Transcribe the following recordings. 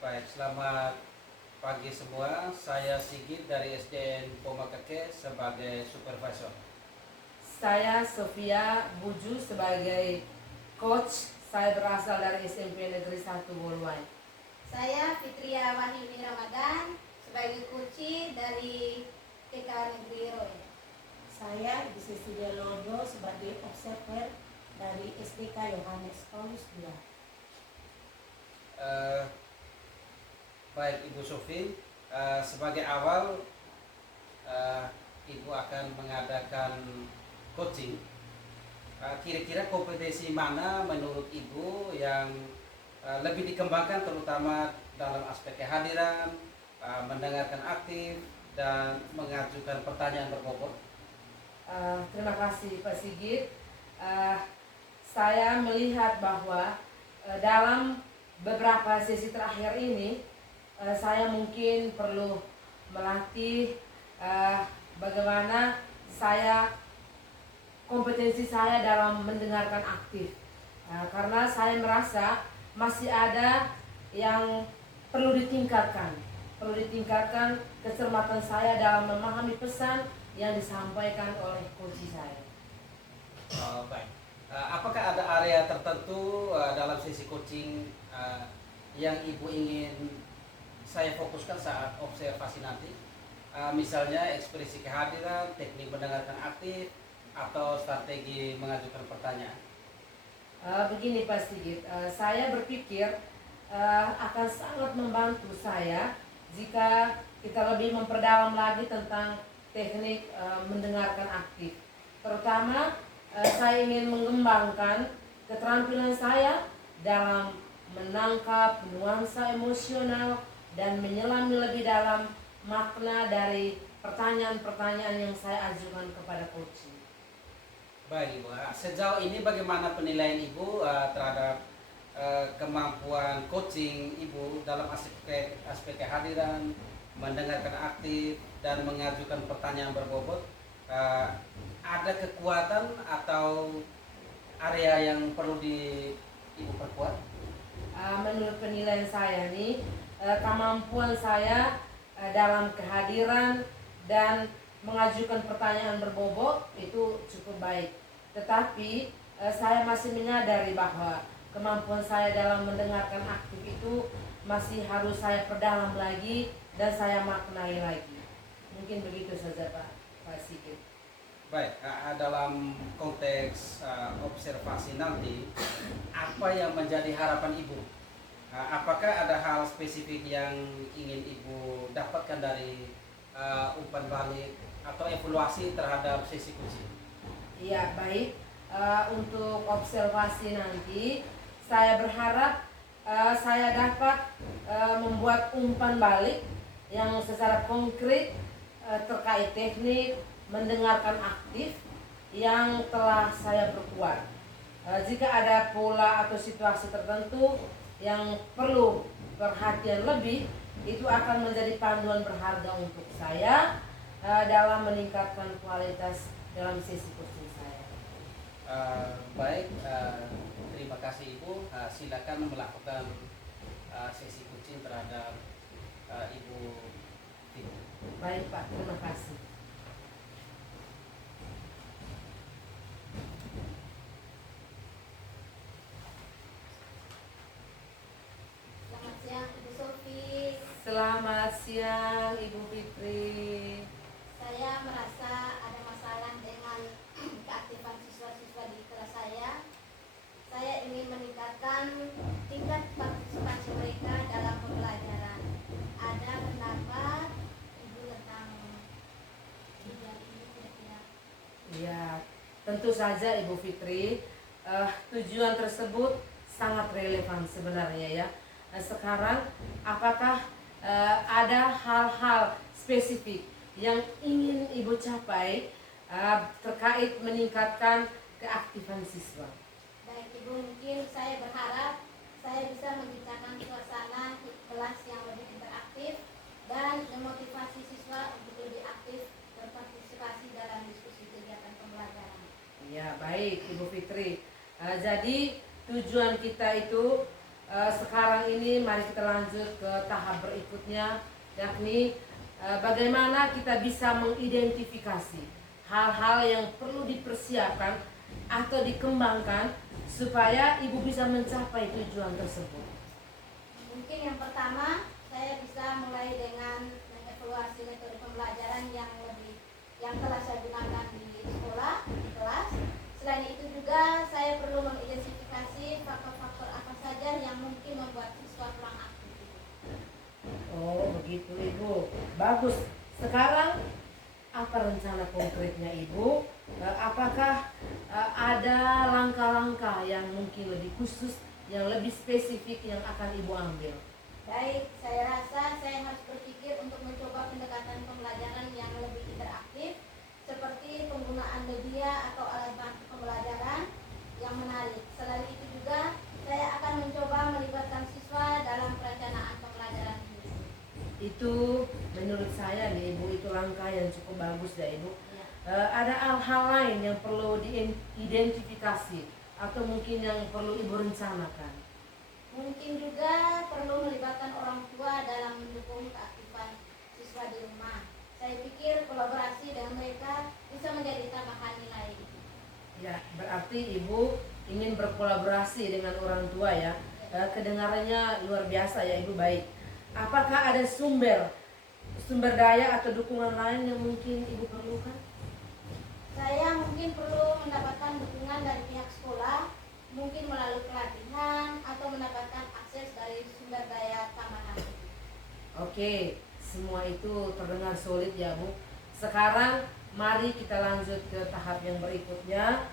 Baik, selamat pagi semua. Saya Sigit dari SDN Pomakake sebagai supervisor. Saya Sofia Buju sebagai coach. Saya berasal dari SMP Negeri 1 Boluai. Saya Fitria Wahyuni Ramadan sebagai kunci dari TK Negeri Roy. Saya Ibu Cecilia Lodo sebagai observer dari SDK Yohanes Paulus II. Baik Ibu Sofi, sebagai awal Ibu akan mengadakan coaching. Kira-kira kompetensi mana menurut Ibu yang lebih dikembangkan, terutama dalam aspek kehadiran, mendengarkan aktif, dan mengajukan pertanyaan berbobot? Terima kasih Pak Sigit. Saya melihat bahwa dalam beberapa sesi terakhir ini saya mungkin perlu melatih bagaimana kompetensi saya dalam mendengarkan aktif, karena saya merasa masih ada yang perlu ditingkatkan kecermatan saya dalam memahami pesan yang disampaikan oleh coach saya. Baik. Apakah ada area tertentu dalam sesi coaching yang Ibu ingin saya fokuskan saat observasi nanti? Misalnya ekspresi kehadiran, teknik mendengarkan aktif, atau strategi mengajukan pertanyaan? Begini Pak Sigit, saya berpikir akan sangat membantu saya jika kita lebih memperdalam lagi tentang teknik mendengarkan aktif. Terutama saya ingin mengembangkan keterampilan saya dalam menangkap nuansa emosional dan menyelami lebih dalam makna dari pertanyaan-pertanyaan yang saya ajukan kepada coach. Baik Ibu, sejauh ini bagaimana penilaian Ibu terhadap kemampuan coaching Ibu dalam aspek kehadiran, mendengarkan aktif, dan mengajukan pertanyaan berbobot? Ada kekuatan atau area yang perlu Ibu perkuat? Menurut penilaian saya nih, kemampuan saya dalam kehadiran dan mengajukan pertanyaan berbobot itu cukup baik. Tetapi saya masih menyadari bahwa kemampuan saya dalam mendengarkan aktif itu masih harus saya perdalam lagi dan saya maknai lagi. Mungkin begitu saja Pak Sigit. Baik, dalam konteks observasi nanti, apa yang menjadi harapan Ibu? Apakah ada hal spesifik yang ingin Ibu dapatkan dari umpan balik atau evaluasi terhadap sesi coaching? Iya, baik. Untuk observasi nanti, saya berharap saya dapat membuat umpan balik yang secara konkret terkait teknik mendengarkan aktif yang telah saya perkuat. Jika ada pola atau situasi tertentu yang perlu perhatian lebih, itu akan menjadi panduan berharga untuk saya dalam meningkatkan kualitas dalam sesi coaching saya. Baik, terima kasih Ibu. Silakan melakukan sesi coaching terhadap Ibu Fitri. Baik Pak, terima kasih. Selamat siang Ibu Sofi. Selamat siang Ibu Fitri. Saya merasa ada masalah dengan keaktifan siswa-siswa di kelas saya. Saya ingin meningkatkan tingkat partisipasi mereka dalam pembelajaran. Ada pendapat Ibu tentang bidang ini kira-kira? Ya, tentu saja Ibu Fitri. Tujuan tersebut sangat relevan sebenarnya ya. Sekarang apakah ada hal-hal spesifik yang ingin Ibu capai terkait meningkatkan keaktifan siswa? Baik Ibu, mungkin saya berharap saya bisa menciptakan suasana kelas yang lebih interaktif dan memotivasi siswa untuk lebih aktif berpartisipasi dalam diskusi kegiatan pembelajaran. Ya, baik Ibu Fitri. Jadi tujuan kita itu sekarang ini mari kita lanjut ke tahap berikutnya, yakni bagaimana kita bisa mengidentifikasi hal-hal yang perlu dipersiapkan atau dikembangkan supaya ibu bisa mencapai tujuan tersebut. Mungkin yang pertama saya bisa mulai dengan mengevaluasi metode pembelajaran yang telah saya gunakan di sekolah, di kelas. Selain itu juga saya perlu mengidentifikasi faktor-faktor apa saja yang mungkin membuat siswa kurang aktif. Oh begitu ibu, bagus. Sekarang apa rencana konkretnya ibu? Apakah ada langkah-langkah yang mungkin lebih khusus, yang lebih spesifik yang akan ibu ambil? Baik, saya rasa saya harus berpikir untuk mencoba pendekatan pembelajaran yang lebih interaktif, seperti penggunaan media atau alat bantu pembelajaran yang menarik. Selain itu juga, saya akan mencoba melibatkan siswa dalam perencanaan pembelajaran ini. Itu menurut saya nih ibu, itu langkah yang cukup bagus ya ibu. Ya. Ada hal-hal lain yang perlu diidentifikasi atau mungkin yang perlu ibu rencanakan? Mungkin juga perlu melibatkan orang tua dalam mendukung keaktifan siswa di rumah. Saya pikir kolaborasi dengan mereka bisa menjadi tambahan nilai. Ya, berarti ibu ingin berkolaborasi dengan orang tua ya. Kedengarannya luar biasa ya ibu, baik. Apakah ada sumber daya atau dukungan lain yang mungkin ibu perlukan? Saya mungkin perlu mendapatkan dukungan dari pihak sekolah, mungkin melalui pelatihan atau mendapatkan akses dari sumber daya tambahan. Oke, semua itu terdengar solid ya Bu. Sekarang mari kita lanjut ke tahap yang berikutnya.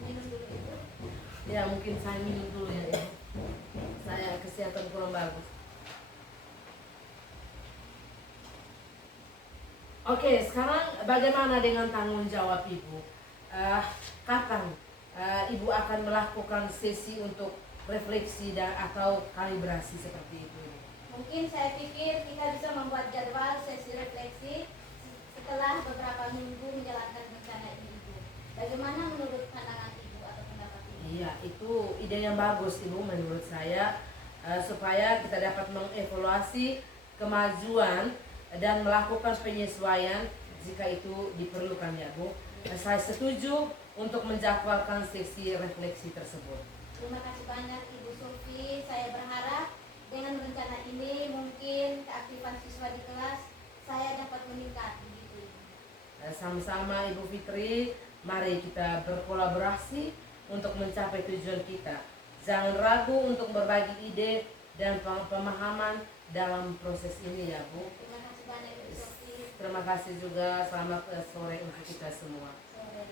Minum dulu itu. Ya mungkin saya minum dulu ya Ibu. Saya kesehatan kurang bagus. Oke, sekarang bagaimana dengan tanggung jawab Ibu? Kapan Ibu akan melakukan sesi untuk refleksi atau kalibrasi seperti itu? Mungkin saya pikir kita bisa membuat jadwal sesi refleksi setelah beberapa minggu menjalankan rencana ini. Bagaimana menurut pandangan Ibu atau pendapat Ibu? Iya, itu ide yang bagus Ibu menurut saya, supaya kita dapat mengevaluasi kemajuan dan melakukan penyesuaian jika itu diperlukan ya Bu. Saya setuju untuk menjadwalkan sesi refleksi tersebut. Terima kasih banyak Ibu Sofi. Saya berharap dengan rencana ini mungkin keaktifan siswa di kelas saya dapat meningkat begitu. Sama-sama Ibu Fitri, mari kita berkolaborasi untuk mencapai tujuan kita. Jangan ragu untuk berbagi ide dan pemahaman dalam proses ini ya Bu. Terima kasih banyak Ibu Sofi. Terima kasih juga, selamat sore untuk kita semua. Sore.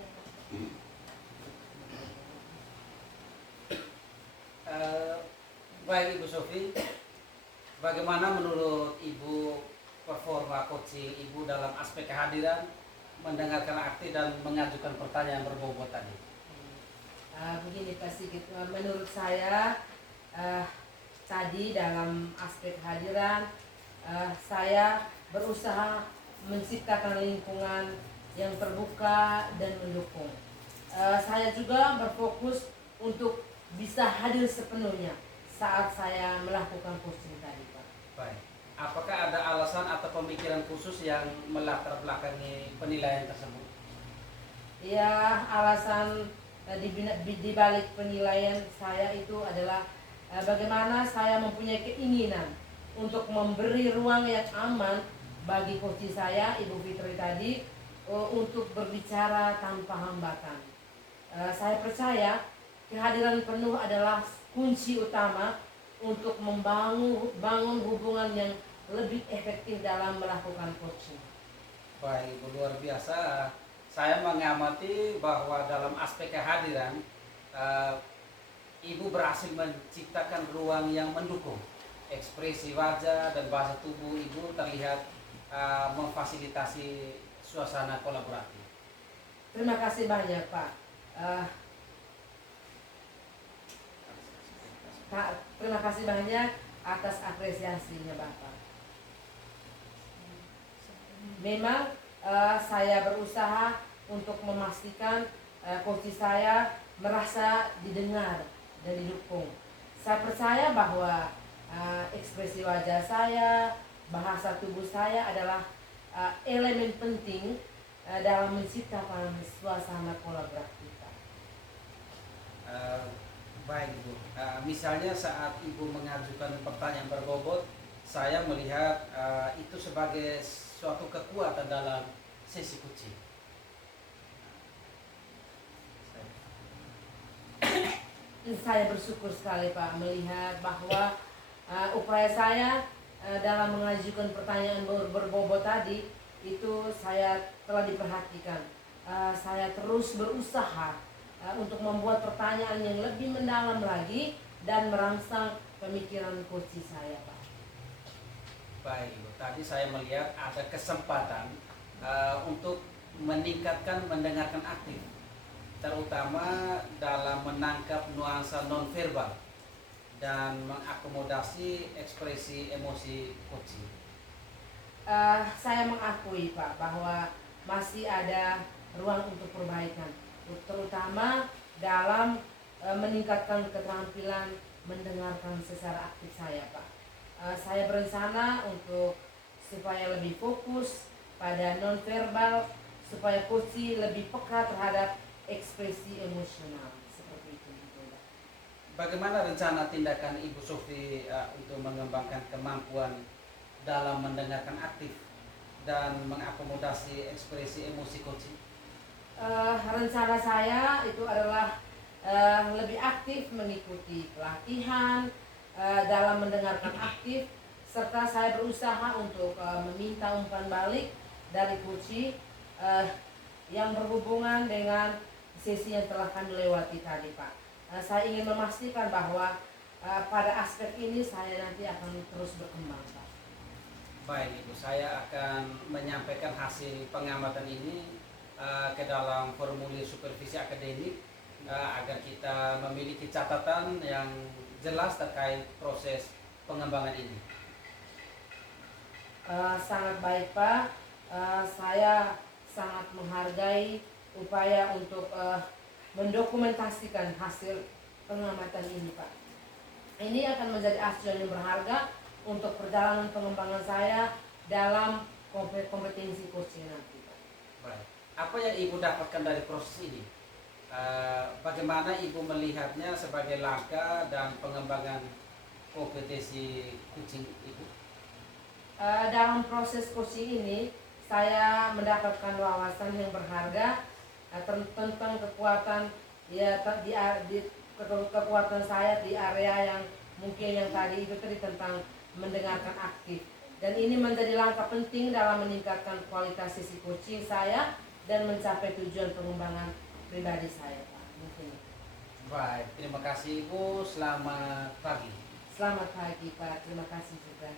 Baik Ibu Sofi, bagaimana menurut Ibu performa coaching Ibu dalam aspek kehadiran, mendengarkan aktif dan mengajukan pertanyaan berbobot tadi? Begini Pak Sigit, menurut saya tadi dalam aspek kehadiran saya berusaha menciptakan lingkungan yang terbuka dan mendukung. Saya juga berfokus untuk bisa hadir sepenuhnya saat saya melakukan coaching tadi Pak. Baik. Apakah ada alasan atau pemikiran khusus yang melatar belakangi penilaian tersebut? Ya, alasan di balik penilaian saya itu adalah bagaimana saya mempunyai keinginan untuk memberi ruang yang aman bagi coach saya, Ibu Fitri tadi, untuk berbicara tanpa hambatan. Saya percaya kehadiran penuh adalah kunci utama untuk membangun hubungan yang lebih efektif dalam melakukan coaching. Baik, luar biasa. Saya mengamati bahwa dalam aspek kehadiran, Ibu berhasil menciptakan ruang yang mendukung. Ekspresi wajah dan bahasa tubuh Ibu terlihat memfasilitasi suasana kolaboratif. Terima kasih banyak Pak. Pak, terima kasih banyak atas apresiasinya Bapak. Memang saya berusaha untuk memastikan coach saya merasa didengar dan didukung. Saya percaya bahwa ekspresi wajah saya, bahasa tubuh saya adalah elemen penting dalam menciptakan suasana kolaboratif. Baik Ibu, misalnya saat Ibu mengajukan pertanyaan berbobot, saya melihat itu sebagai suatu kekuatan dalam sesi coaching. Saya bersyukur sekali Pak melihat bahwa upaya saya dalam mengajukan pertanyaan berbobot tadi itu saya telah diperhatikan. Saya terus berusaha untuk membuat pertanyaan yang lebih mendalam lagi dan merangsang pemikiran coach saya Pak. Baik Ibu, tadi saya melihat ada kesempatan untuk meningkatkan mendengarkan aktif, terutama dalam menangkap nuansa nonverbal dan mengakomodasi ekspresi emosi coaching. Saya mengakui Pak bahwa masih ada ruang untuk perbaikan, terutama dalam meningkatkan keterampilan mendengarkan secara aktif saya Pak. Saya berencana untuk supaya lebih fokus pada nonverbal, supaya coach lebih peka terhadap ekspresi emosional seperti itu. Bagaimana rencana tindakan Ibu Sofi untuk mengembangkan kemampuan dalam mendengarkan aktif dan mengakomodasi ekspresi emosi coaching? Rencana saya itu adalah lebih aktif mengikuti pelatihan dalam mendengarkan aktif, serta saya berusaha untuk meminta umpan balik dari coach yang berhubungan dengan sesi yang telah kami lewati tadi Pak. Saya ingin memastikan bahwa pada aspek ini saya nanti akan terus berkembang Pak. Baik Ibu, saya akan menyampaikan hasil pengamatan ini ke dalam formulir supervisi akademik agar kita memiliki catatan yang jelas terkait proses pengembangan ini. Sangat baik Pak, saya sangat menghargai upaya untuk mendokumentasikan hasil pengamatan ini Pak. Ini akan menjadi acuan yang berharga untuk perjalanan pengembangan saya dalam kompetensi coaching nanti Pak. Baik. Apa yang Ibu dapatkan dari proses ini? Bagaimana Ibu melihatnya sebagai langkah dan pengembangan kompetensi coaching Ibu? Dalam proses coaching ini saya mendapatkan wawasan yang berharga tentang kekuatan kekuatan saya di area yang mungkin yang tadi itu tentang mendengarkan aktif, dan ini menjadi langkah penting dalam meningkatkan kualitas sesi coaching saya dan mencapai tujuan pengembangan pribadi saya Pak. Mungkin. Baik, terima kasih Ibu. Selamat pagi. Selamat pagi Pak, terima kasih juga.